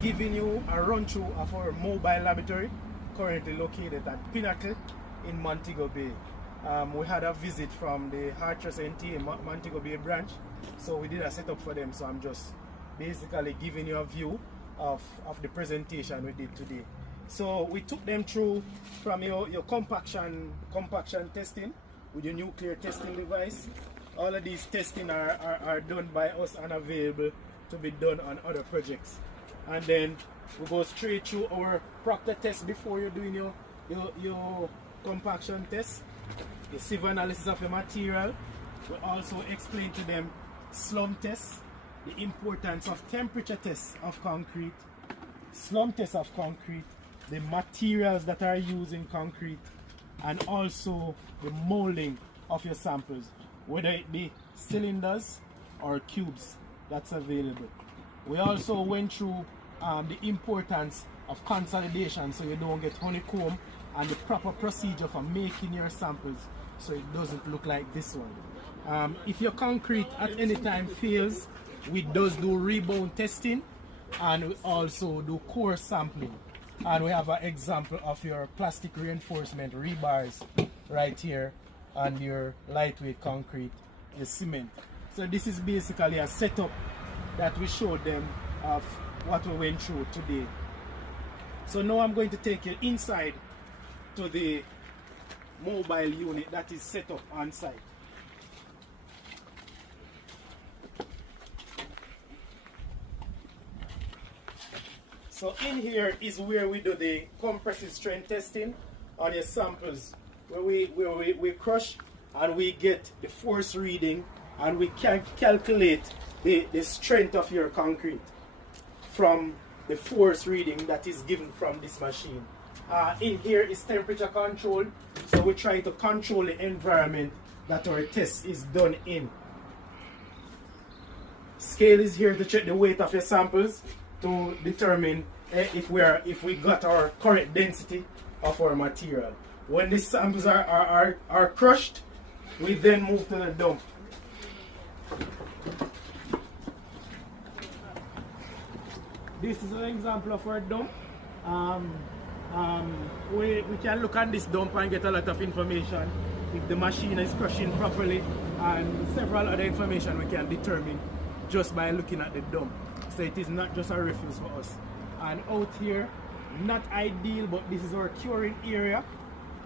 Giving you a run through of our mobile laboratory currently located at Pinnacle in Montego Bay. We had a visit from the Hartress NTA Montego Bay branch, so we did a setup for them. So I'm just basically giving you a view of the presentation we did today. So we took them through from your compaction testing with your nuclear testing device. All of these testing are done by us and available to be done on other projects. And then we go straight through our proctor test before you're doing your compaction test, the sieve analysis of your material. We also explain to them slump tests, the importance of temperature tests of concrete, slump tests of concrete, the materials that are used in concrete, and also the molding of your samples, whether it be cylinders or cubes that's available. We also went through the importance of consolidation, so you don't get honeycomb, and the proper procedure for making your samples so it doesn't look like this one. If your concrete at any time fails, we does do rebound testing, and we also do core sampling. And we have an example of your plastic reinforcement rebars right here on your lightweight concrete, the cement. So this is basically a setup that we showed them of what we went through today. So now I'm going to take you inside to the mobile unit that is set up on site. So in here is where we do the compressive strength testing on your samples, where we crush and we get the force reading, and we can calculate the strength of your concrete from the force reading that is given from this machine. In here is temperature control, so we try to control the environment that our test is done in. Scale is here to check the weight of your samples to determine if we got our correct density of our material. When the samples are crushed, we then move to the dump. This is an example of our dump. We can look at this dump and get a lot of information if the machine is crushing properly, and several other information we can determine just by looking at the dump. So it is not just a refuse for us. And out here, not ideal, but this is our curing area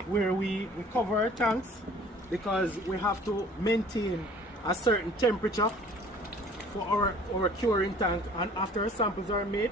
where we cover our tanks, because we have to maintain a certain temperature for our curing tank. And after our samples are made,